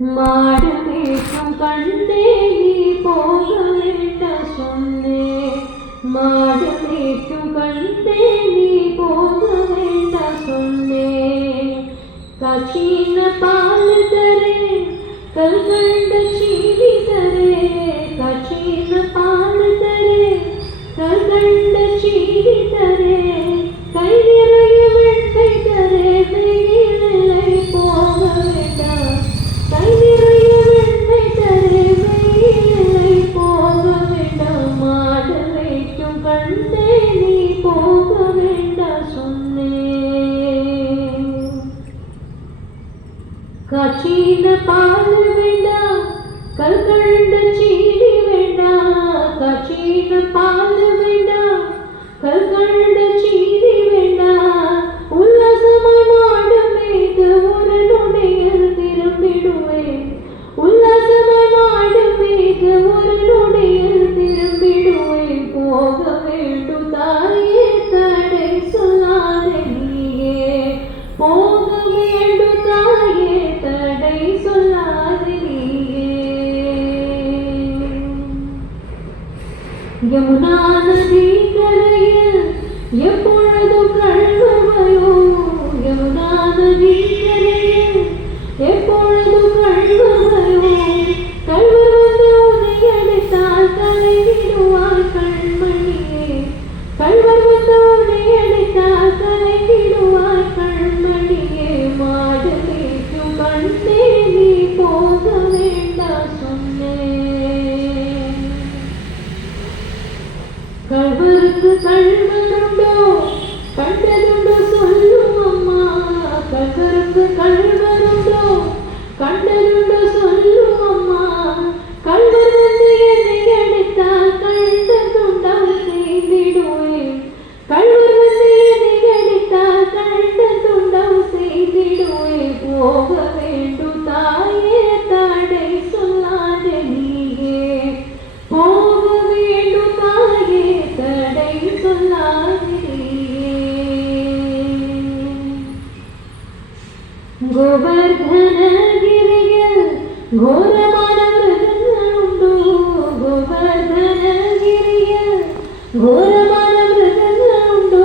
மாடு மேய்க்கும் கண்டே நீ போக வேண்ட சொன்னே. மாடு மேய்க்கும் கண்டே நீ போக வேண்ட சொன்னே. காய்ச்சின பால் தரே கல்கண்ட சீனி தரே. காய்ச்சின பால் தரே கல்கண்ட சீனி தரே. கை நிறைய வெண்பை தரே வெயிலை போக வேண்டாம். கை நிறைய வெண்பை தரே வெயிலை போக வேண்டாம். மாடு மேய்க்கும் கண்டே நீ போக வேண்டாம் சொன்னே. காய்ச்சின பால் வேண்டாம் கல்கண்ட சீனி வேண்டாம். காய்ச்சின பால் வேண்டாம் கல்கண்ட சீனி வேண்டாம். உல்லாசமாய் மாடு மேய்த்து ஒரு நொடியில் திரும்பிடுவேன். உல்லாசமாய் மாடு மேய்த்து ஒரு நொடியில் திரும்பிடுவேன். போக வேண்டும் தாயே தடை சொல்லாதே நீயே. போக வேண்டும் தாயே தடை சொல்லாதே நீயே. யமுனா நதி கரையில் எப்பொழுதும் கழுவவையோ. யமுனா நதி கரையில் எப்பொழுதும் கழுவவையோ. கழுவர் வந்து உன்னை அடைத்தால் கலைவிடுவாய் கண்மணியே. கழுவர் வந்து உன்னை அடைத்தால் கலைவிடுவாய் கண்மணியே. மாடு மேய்க்கும் கண்டே நீ போக வேண்டாம் சொன்னே. கல்வருக்கு கல்வருண்டோ கண்டதுண்டோ சொல்லும் அம்மா. கல்வருக்கு கல்வருண்டோ கண்டதுண்டோ சொல்லும் அம்மா. கல்வர் வந்து என்னை அடைத்தால் கண்ட துண்டால் செய்திடுவேன். கல்வர் வந்து என்னை அடைத்தால் கண்ட துண்டால் செய்திடுவேன். போக வேண்டும் தாயே தடை சொல்லாதே நீயே. போக வேண்டும் தாயே தடை சொல்லாதே நீயே. கோவர்தனகிரியில் கோரமான மிருகங்கள் உண்டு. கோவர்தனகிரியில் கோரமான மிருகங்கள் உண்டு.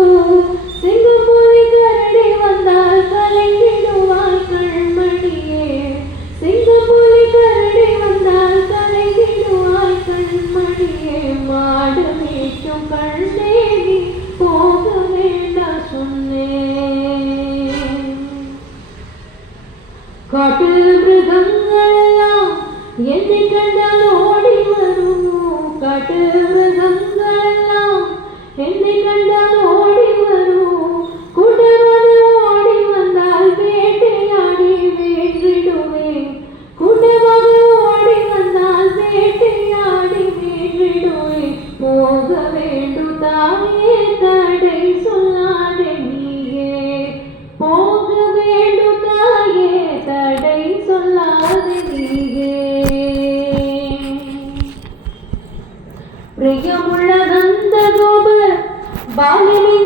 சிங்கப்புலி கரடி வந்தால் கலைந்திடுவாய் கண்மணியே. சிங்கப்புலி கரடி வந்தால் கலைந்திடுவாய் கண்மணியே. மாடு மேய்க்கும் கண்டே நீ போக வேண்டாம் சொன்னே. காட்டு மிருகங்கள் எல்லாம் என்னை கண்டால் ஓடி வரும். காட்டு மிருகங்கள் எல்லாம் என்னை கண்டால் ஓடி வரும். கூட்டமாக ஓடி வந்தால் வேட்டையாடி வென்றிடுவேன். கூட்டமாக ஓடி வந்தால் வேட்டையாடி வென்றிடுவேன். போக வேண்டும் தாயே தடை சொல்லாதே நீயே. போக வேண்டும் தாயே தடை சொல்லாதே நீயே. பிரியமுள்ள நந்த கோபர் பாலினி